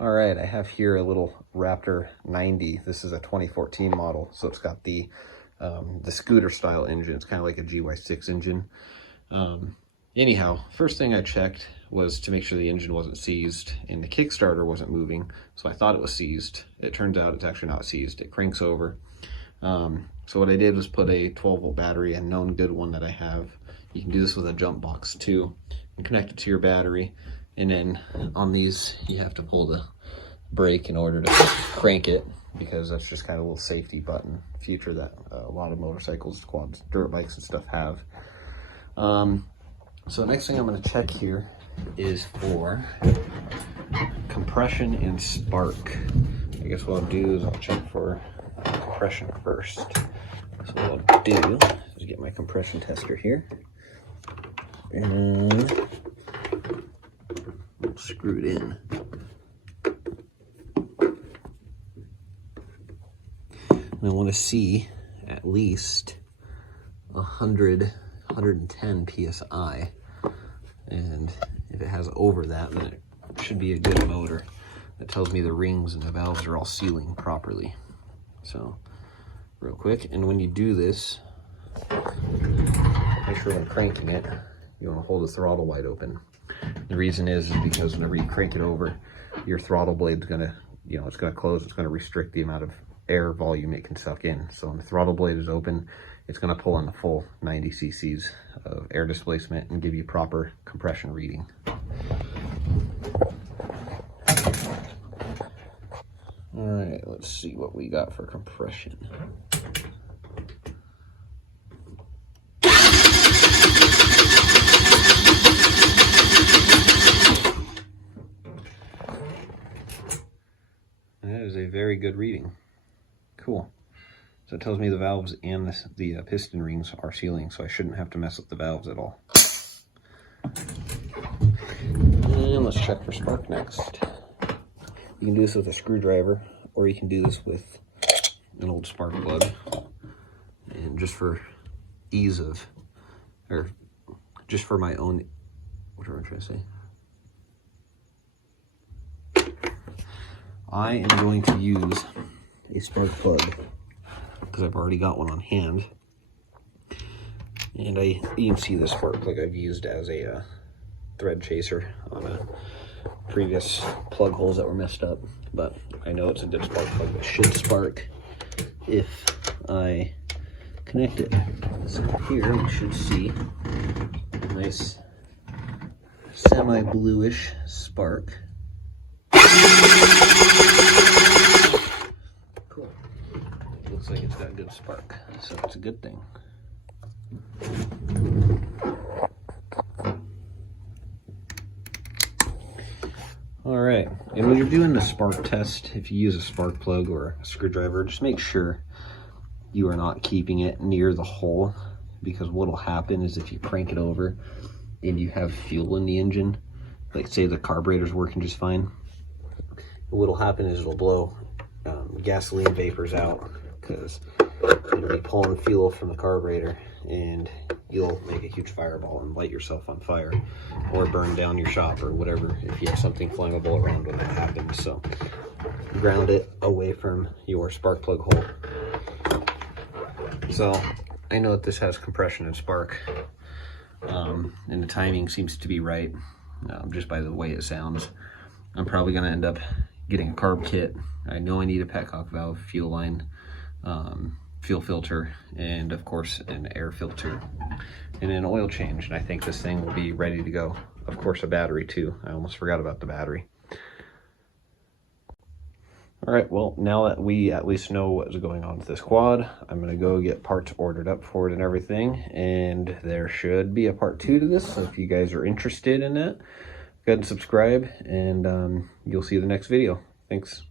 All right, I have here a little Raptor 90. This is a 2014 model, so it's got the scooter style engine. It's kind of like a GY6 engine. Anyhow, first thing I checked was to make sure the engine wasn't seized and the Kickstarter wasn't moving. So I thought it was seized. It turns out it's actually not seized. It cranks over. So what I did was put a 12-volt battery, a known good one that I have. You can do this with a jump box too, and connect it to your battery. And then on these, you have to pull the brake in order to crank it, because that's just kind of a little safety button feature that a lot of motorcycles, quads, dirt bikes and stuff have. So the next thing I'm going to check here is for compression and spark. I guess what I'll do is I'll check for compression first. So what I'll do is get my compression tester here and screw it in. And I want to see at least 110 psi, and if it has over that, then it should be a good motor. That tells me the rings and the valves are all sealing properly. So real quick, and when you do this, make sure when cranking it, you want to hold the throttle wide open. The reason is because whenever you crank it over, your throttle blade's gonna, it's gonna close. It's gonna restrict the amount of air volume it can suck in. So when the throttle blade is open, it's gonna pull on the full 90 cc's of air displacement and give you proper compression reading. All right, let's see what we got for compression. That is a very good reading. Cool. So it tells me the valves and the piston rings are sealing, so I shouldn't have to mess with the valves at all. And let's check for spark next. You can do this with a screwdriver, or you can do this with an old spark plug. And just for ease of, or just for my own, what am I trying to say? I am going to use a spark plug because I've already got one on hand. And you can see the spark plug I've used as a thread chaser on a previous plug holes that were messed up, but I know it's a good spark plug that should spark if I connect it. So here we should see a nice semi-bluish spark. Cool. Looks like it's got good spark, so it's a good thing. All right, and when you're doing the spark test, if you use a spark plug or a screwdriver, just make sure you are not keeping it near the hole, because what will happen is if you crank it over and you have fuel in the engine, like say the carburetor's working just fine, what will happen is it'll blow gasoline vapors out, because it'll be pulling fuel from the carburetor, and you'll make a huge fireball and light yourself on fire, or burn down your shop or whatever if you have something flammable around when that happens. So ground it away from your spark plug hole. So I know that this has compression and spark, and the timing seems to be right, just by the way it sounds. I'm probably going to end up getting a carb kit. I know I need a petcock valve, fuel line, fuel filter, and of course an air filter and an oil change, and I think this thing will be ready to go. Of course a battery too. I almost forgot about the battery. All right, well, now that we at least know what's going on with this quad, I'm gonna go get parts ordered up for it and everything, and there should be a part 2 to this, so if you guys are interested in it, go ahead and subscribe, and you'll see the next video. Thanks.